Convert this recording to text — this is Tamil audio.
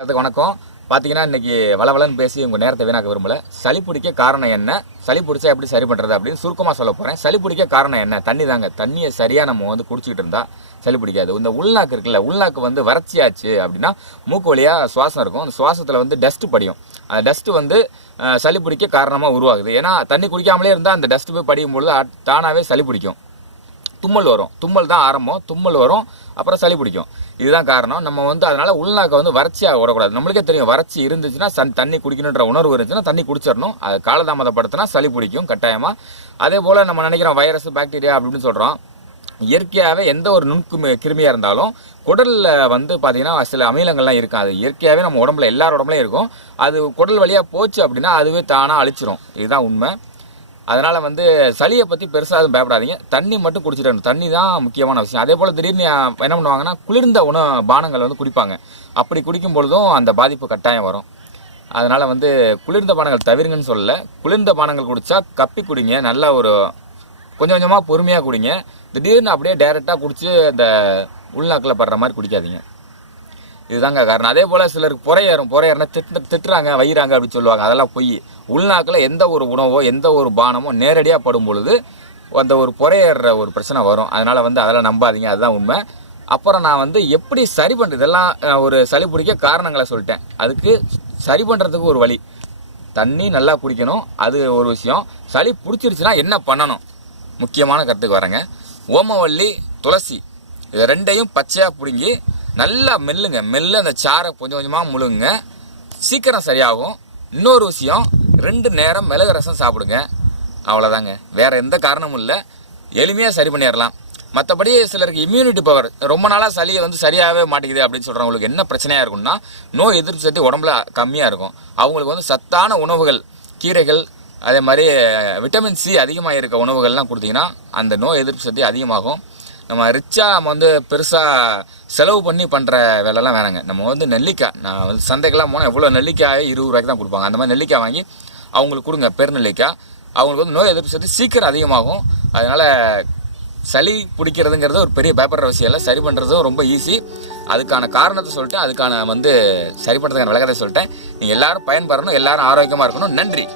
வணக்கம். பார்த்தீங்கன்னா இன்றைக்கி வளவலன்னு பேசி உங்கள் நேரத்தை வீணாக்க விரும்பலை. சளி பிடிக்க காரணம் என்ன, சளி பிடிச்சா எப்படி சரி பண்ணுறது அப்படின்னு சுருக்கமாக சொல்ல போகிறேன். சளி பிடிக்க காரணம் என்ன? தண்ணி தாங்க. தண்ணியை சரியாக நம்ம குடிச்சிக்கிட்டு இருந்தால் சளி பிடிக்காது. இந்த உள்நாக்கு இருக்குல்ல, உள்நாக்கு வறட்சியாச்சு அப்படின்னா மூக்கு வழியாக சுவாசம் இருக்கும். அந்த சுவாசத்தில் டஸ்ட்டு படியும். அந்த டஸ்ட்டு சளி பிடிக்க காரணமாக உருவாகுது. ஏன்னா தண்ணி குடிக்காமலே இருந்தால் அந்த டஸ்ட்டு போய் படியும் பொழுது தானாகவே சளி பிடிக்கும். தும்மல் வரும். தும்மல் தான் ஆரம்பம். தும்மல் வரும், அப்புறம் சளி பிடிக்கும். இதுதான் காரணம். நம்ம அதனால உள்நாக்கை வறட்சியாக விடக்கூடாது. நம்மளுக்கே தெரியும், வறட்சி இருந்துச்சுன்னா தண்ணி குடிக்கணுன்ற உணர்வு இருந்துச்சுன்னா தண்ணி குடிச்சிடணும். அது காலதாமதப்படுத்தினா சளி பிடிக்கும் கட்டாயமாக. அதே போல் நம்ம நினைக்கிறோம் வைரஸ் பாக்டீரியா அப்படின்னு சொல்கிறோம். இயற்கையாகவே எந்த ஒரு கிருமியாக இருந்தாலும் குடலில் பார்த்தீங்கன்னா சில அமிலங்கள்லாம் இருக்கும். அது இயற்கையாகவே நம்ம உடம்புல எல்லார் உடம்புலையும் இருக்கும். அது குடல் வழியாக போச்சு அப்படின்னா அதுவே தானாக அழிச்சிரும். இதுதான் உண்மை. அதனால் சளியை பற்றி பெருசாக எதுவும் பயப்படாதீங்க. தண்ணி மட்டும் குடிச்சிடணும். தண்ணி தான் முக்கியமான விஷயம். அதே போல் திடீர்னு என்ன பண்ணுவாங்கன்னா குளிர்ந்த பானங்கள் குடிப்பாங்க. அப்படி குடிக்கும் பொழுதும் அந்த பாதிப்பு கட்டாயம் வரும். அதனால் குளிர்ந்த பானங்கள் தவிருங்கன்னு சொல்லலை. குளிர்ந்த பானங்கள் குடித்தா கப்பி குடிங்க. நல்லா கொஞ்சம் கொஞ்சமாக பொறுமையாக குடிங்க. திடீர்னு அப்படியே டைரெக்டாக குடித்து அந்த உள்நாக்கில் படுற மாதிரி குடிக்காதீங்க. இதுதாங்க காரணம். அதே போல் சிலருக்கு புறையேறினா திட்டுறாங்க வையிறாங்க அப்படின்னு சொல்லுவாங்க. அதெல்லாம் பொய். உள்நாக்கில் எந்த ஒரு உணவோ எந்த ஒரு பானமோ நேரடியாக படும் பொழுது அந்த ஒரு புறையேற ஒரு பிரச்சனை வரும். அதனால் அதெல்லாம் நம்பாதீங்க. அதுதான் உண்மை. அப்புறம் நான் எப்படி சரி பண்ணுறது, இதெல்லாம் ஒரு சளி பிடிக்க காரணங்களை சொல்லிட்டேன். அதுக்கு சரி பண்ணுறதுக்கு ஒரு வழி. தண்ணி நல்லா குடிக்கணும், அது ஒரு விஷயம். சளி பிடிச்சிருச்சுன்னா என்ன பண்ணணும், முக்கியமான கருத்துக்கு வரேங்க. ஓமவல்லி, துளசி இது ரெண்டையும் பச்சையாக பிடுங்கி நல்லா மெல்லுங்க. அந்த சாரை கொஞ்சம் கொஞ்சமாக முழுங்குங்க. சீக்கிரம் சரியாகும். இன்னொரு விஷயம், 2 நேரம் மிளகு ரசம் சாப்பிடுங்க. அவ்வளோதாங்க. வேறு எந்த காரணமும் இல்லை. எளிமையாக சரி பண்ணிடலாம். மற்றபடி சிலருக்கு இம்யூனிட்டி பவர் ரொம்ப நாளாக சளியை சரியாகவே மாட்டேங்குது அப்படின்னு சொல்கிறவங்களுக்கு என்ன பிரச்சனையாக இருக்குன்னா, நோய் எதிர்ப்பு சக்தி உடம்புல கம்மியாக இருக்கும். அவங்களுக்கு சத்தான உணவுகள், கீரைகள், அதே மாதிரி விட்டமின் சி அதிகமாக இருக்க உணவுகள்லாம் கொடுத்தீங்கன்னா அந்த நோய் எதிர்ப்பு சக்தி அதிகமாகும். நம்ம ரிச்சாக பெருசாக செலவு பண்ணி பண்ணுற வேலைலாம் வேணாங்க. நம்ம நெல்லிக்காய், நான் சந்தைக்கெல்லாம் போனால் எவ்வளோ நெல்லிக்காய் 20 ரூபாய்க்கு தான் கொடுப்பாங்க. அந்த மாதிரி நெல்லிக்காய் வாங்கி அவங்களுக்கு கொடுங்க. பெருநெல்லிக்காய். அவங்களுக்கு நோய் எதிர்ப்பு சக்தி சீக்கிரம் அதிகமாகும். அதனால் சளி பிடிக்கிறதுங்கிறது ஒரு பெரிய பயப்படுற விஷயம் இல்லை. சரி பண்ணுறதும் ரொம்ப ஈஸி. அதுக்கான காரணத்தை சொல்லிட்டேன். அதுக்கான சரி பண்ணுறதுக்கான விளக்கத்தை சொல்லிட்டேன். நீங்கள் எல்லோரும் பயன்பெறணும், எல்லோரும் ஆரோக்கியமாக இருக்கணும். நன்றி.